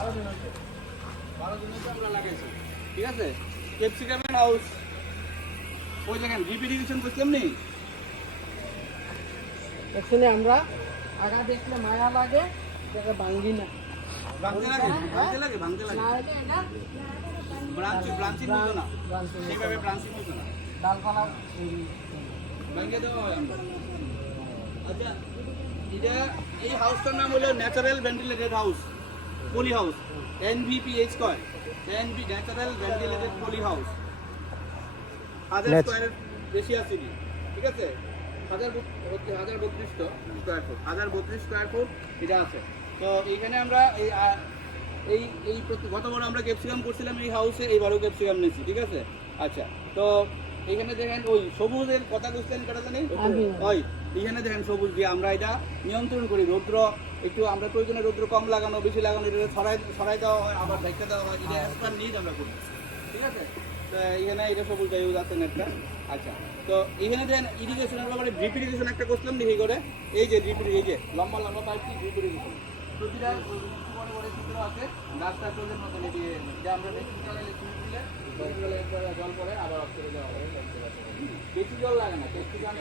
12 দিন হচ্ছে আমরা লাগাইছি, ঠিক আছে। ক্যাপসিকামের হাউস ওই দেখেন ড্রিপ ইরিগেশন করছিলাম নি, এখানে আমরা আগা দেখলে মায়া লাগে, এটা ভাঙ্গি না। ভাঙতে লাগে না হলে এটা ব্রাঞ্চিং হতো না, branching হতো সেইভাবে না। ব্রাঞ্চিং হতো না, ডালপালা ভেঙে দেওয়া হয় আমরা। আচ্ছা, এটা এই হাউসটার নাম হলো natural ventilated house, poly house, NVPH কয়, ন্যাচারাল ভেন্টিলেটেড পলি হাউস। 1000 স্কয়ারের বেশি আছে, ঠিক আছে। 1032 স্কয়ার ফুট, 1032 স্কয়ার ফুট এটা আছে। তো এইখানে আমরা এই গতবার আমরা ক্যাপসিকাম করছিলাম এই হাউসে, এইবারও ক্যাপসিকাম নিয়েছি, ঠিক আছে। আচ্ছা, তো এইখানে দেখেন ওই সবুজের কথা বুঝলেন কেটা জানি, ওই এইখানে দেখেন সবুজ দিয়ে আমরা এটা নিয়ন্ত্রণ করি। রৌদ্র একটু আমরা প্রয়োজনে রৌদ্র কম লাগানো বেশি লাগানো, এটা ছড়াই দেওয়া হয়, আবার ঢেকে দেওয়া হয়, এটা এক্সট্রা নিড আমরা করি, ঠিক আছে। তো এইখানে এটা সবুজ ইউজ আছে একটা। আচ্ছা, তো এইখানে দেখেন ইরিগেশনের ব্যাপারে ড্রিপ ইরিগেশন একটা করছিলাম দেখি করে, এই যে ড্রিপ এই যে লম্বা লম্বা পাইপটি ড্রিপ ইরিগেশন, প্রতিটা বড় বড় চিত্র আছে, গাছটা চোখের মতন এগিয়ে যা আমরা বেশি চালাইলে জল পরে আবার অফ করে দেওয়া হয়। বেশি জল লাগে না, ক্যাপসিকাম